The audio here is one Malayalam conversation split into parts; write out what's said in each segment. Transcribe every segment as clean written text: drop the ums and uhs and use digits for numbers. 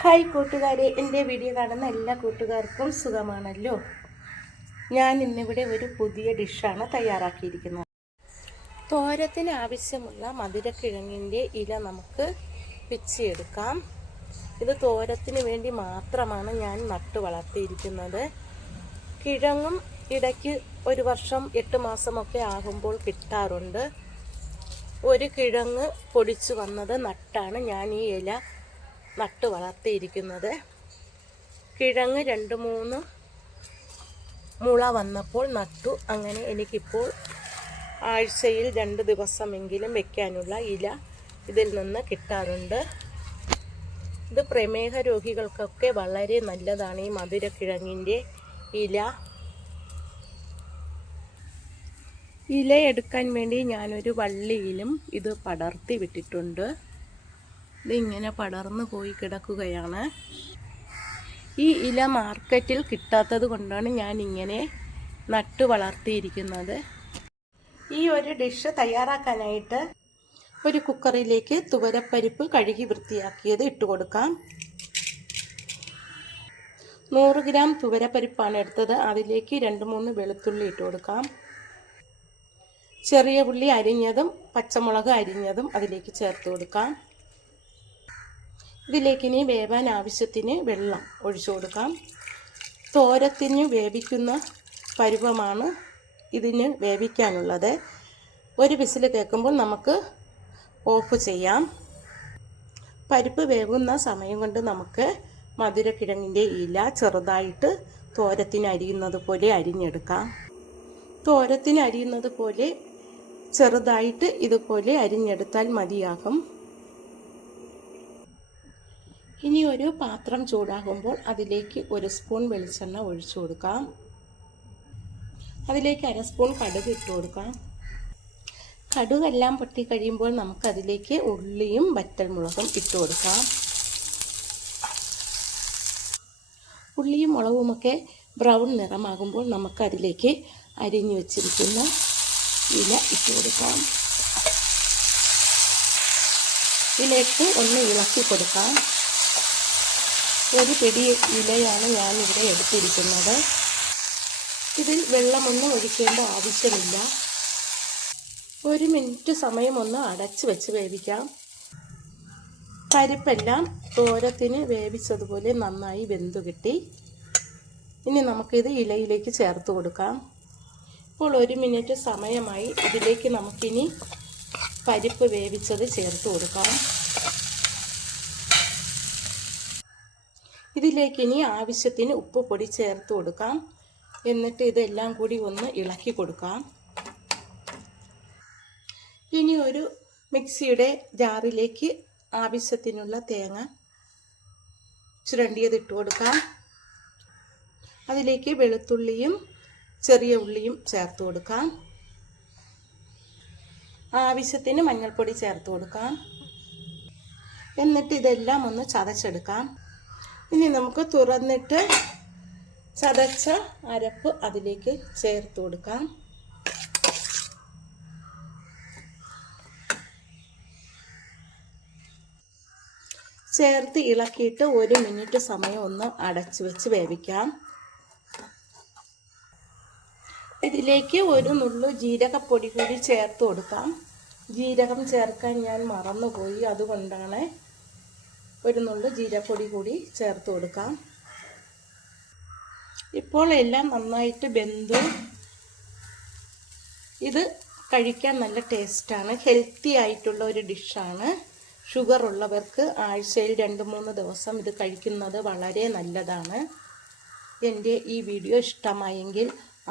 ഹായ് കൂട്ടുകാരെ, എൻ്റെ വീഡിയോ കാണുന്ന എല്ലാ കൂട്ടുകാർക്കും സുഖമാണല്ലോ. ഞാൻ ഇന്നിവിടെ ഒരു പുതിയ ഡിഷാണ് തയ്യാറാക്കിയിരിക്കുന്നത്. തോരത്തിന് ആവശ്യമുള്ള മധുരക്കിഴങ്ങിൻ്റെ ഇല നമുക്ക് പിച്ചിയെടുക്കാം. ഇത് തോരത്തിന് വേണ്ടി മാത്രമാണ് ഞാൻ നട്ടു വളർത്തിയിരിക്കുന്നത്. കിഴങ്ങും ഇടയ്ക്ക് ഒരു വർഷം 8 മാസമൊക്കെ ആകുമ്പോൾ കിട്ടാറുണ്ട്. ഒരു കിഴങ്ങ് പൊടിച്ചു വന്നത് നട്ടാണ് ഞാൻ ഈ ഇല നട്ടു വളർത്തിയിരിക്കുന്നത്. കിഴങ്ങ് 2-3 മുള വന്നപ്പോൾ നട്ടു. അങ്ങനെ എനിക്കിപ്പോൾ ആഴ്ചയിൽ 2 ദിവസമെങ്കിലും വയ്ക്കാനുള്ള ഇല ഇതിൽ നിന്ന് കിട്ടാറുണ്ട്. ഇത് പ്രമേഹ രോഗികൾക്കൊക്കെ വളരെ നല്ലതാണ് ഈ മധുരക്കിഴങ്ങിൻ്റെ ഇല എടുക്കാൻ വേണ്ടി ഞാനൊരു വള്ളിയിലും ഇത് പടർത്തി വിട്ടിട്ടുണ്ട്. ഇതിങ്ങനെ പടർന്നു പോയി കിടക്കുകയാണ്. ഈ ഇല മാർക്കറ്റിൽ കിട്ടാത്തത് കൊണ്ടാണ് ഞാൻ ഇങ്ങനെ നട്ടു വളർത്തിയിരിക്കുന്നത്. ഈ ഒരു ഡിഷ് തയ്യാറാക്കാനായിട്ട് ഒരു കുക്കറിലേക്ക് തുവരപ്പരിപ്പ് കഴുകി വൃത്തിയാക്കിയത് ഇട്ട് കൊടുക്കാം. 100 ഗ്രാം തുവരപ്പരിപ്പാണ് എടുത്തത്. അതിലേക്ക് 2-3 വെളുത്തുള്ളി ഇട്ട് കൊടുക്കാം. ചെറിയ ഉള്ളി അരിഞ്ഞതും പച്ചമുളക് അരിഞ്ഞതും അതിലേക്ക് ചേർത്ത് കൊടുക്കാം. ഇതിലേക്ക് ഇനി വേവാൻ ആവശ്യത്തിന് വെള്ളം ഒഴിച്ചു കൊടുക്കാം. തോരത്തിന് വേവിക്കുന്ന പരുവമാണ് ഇതിന് വേവിക്കാനുള്ളത്. ഒരു വിസിൽ കേൾക്കുമ്പോൾ നമുക്ക് ഓഫ് ചെയ്യാം. പരിപ്പ് വേവുന്ന സമയം കൊണ്ട് നമുക്ക് മധുരക്കിഴങ്ങിൻ്റെ ഇല ചെറുതായിട്ട് തോരത്തിന് അരിയുന്നത് പോലെ അരിഞ്ഞെടുക്കാം. തോരത്തിന് അരിയുന്നത് പോലെ ചെറുതായിട്ട് ഇതുപോലെ അരിഞ്ഞെടുത്താൽ മതിയാകും. ഇനി ഒരു പാത്രം ചൂടാകുമ്പോൾ അതിലേക്ക് 1 സ്പൂൺ വെളിച്ചെണ്ണ ഒഴിച്ചു കൊടുക്കാം. അതിലേക്ക് 1/2 സ്പൂൺ കടുക് ഇട്ട് കൊടുക്കാം. കടുകെല്ലാം പൊട്ടി കഴിയുമ്പോൾ നമുക്കതിലേക്ക് ഉള്ളിയും വറ്റൽമുളകും ഇട്ട് കൊടുക്കാം. ഉള്ളിയും മുളകുമൊക്കെ ബ്രൗൺ നിറമാകുമ്പോൾ നമുക്കതിലേക്ക് അരിഞ്ഞു വച്ചിരിക്കുന്ന ഇല ഇട്ട് കൊടുക്കാം. ഇതിലേക്ക് ഒന്ന് ഇളക്കി കൊടുക്കാം. ഒരു പിടി ഇലയാണ് ഞാനിവിടെ എടുത്തിരിക്കുന്നത്. ഇതിൽ വെള്ളമൊന്നും ഒഴിക്കേണ്ട ആവശ്യമില്ല. 1 മിനിറ്റ് സമയം ഒന്ന് അടച്ച് വെച്ച് വേവിക്കാം. പരിപ്പെല്ലാം തോരത്തിന് വേവിച്ചതുപോലെ നന്നായി വെന്തു കിട്ടി. ഇനി നമുക്കിത് ഇലയിലേക്ക് ചേർത്ത് കൊടുക്കാം. ഇപ്പോൾ 1 മിനിറ്റ് സമയമായി. ഇതിലേക്ക് നമുക്കിനി പരിപ്പ് വേവിച്ചത് ചേർത്ത് കൊടുക്കാം. ഇതിലേക്ക് ഇനി ആവശ്യത്തിന് ഉപ്പ് പൊടി ചേർത്ത് കൊടുക്കാം. എന്നിട്ട് ഇതെല്ലാം കൂടി ഒന്ന് ഇളക്കി കൊടുക്കാം. ഇനി ഒരു മിക്സിയുടെ ജാറിലേക്ക് ആവശ്യത്തിനുള്ള തേങ്ങ ചുരണ്ടിയത് ഇട്ട് കൊടുക്കാം. അതിലേക്ക് വെളുത്തുള്ളിയും ചെറിയ ഉള്ളിയും ചേർത്ത് കൊടുക്കാം. ആവശ്യത്തിന് മഞ്ഞൾപ്പൊടി ചേർത്ത് കൊടുക്കാം. എന്നിട്ട് ഇതെല്ലാം ഒന്ന് ചതച്ചെടുക്കാം. ഇനി നമുക്ക് തുറന്നിട്ട് ചതച്ച അരപ്പ് അതിലേക്ക് ചേർത്ത് കൊടുക്കാം. ചേർത്ത് ഇളക്കിയിട്ട് 1 മിനിറ്റ് സമയം ഒന്ന് അടച്ചു വെച്ച് വേവിക്കാം. ഇതിലേക്ക് ഒരു നുള്ളു ജീരകപ്പൊടി കൂടി ചേർത്ത് കൊടുക്കാം. ജീരകം ചേർക്കാൻ ഞാൻ മറന്നുപോയി, അതുകൊണ്ടാണ് ഒരു നുള്ളു ജീരകപ്പൊടി കൂടി ചേർത്ത് കൊടുക്കാം. ഇപ്പോൾ എല്ലാം നന്നായിട്ട് വെന്തു. ഇത് കഴിക്കാൻ നല്ല ടേസ്റ്റാണ്. ഹെൽത്തി ആയിട്ടുള്ള ഒരു ഡിഷാണ്. ഷുഗർ ഉള്ളവർക്ക് ആഴ്ചയിൽ 2-3 ദിവസം ഇത് കഴിക്കുന്നത് വളരെ നല്ലതാണ്. എൻ്റെ ഈ വീഡിയോ ഇഷ്ടമായെങ്കിൽ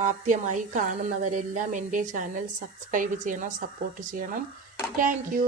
ആദ്യമായി കാണുന്നവരെല്ലാം എൻ്റെ ചാനൽ സബ്സ്ക്രൈബ് ചെയ്യണം, സപ്പോർട്ട് ചെയ്യണം. Thank you.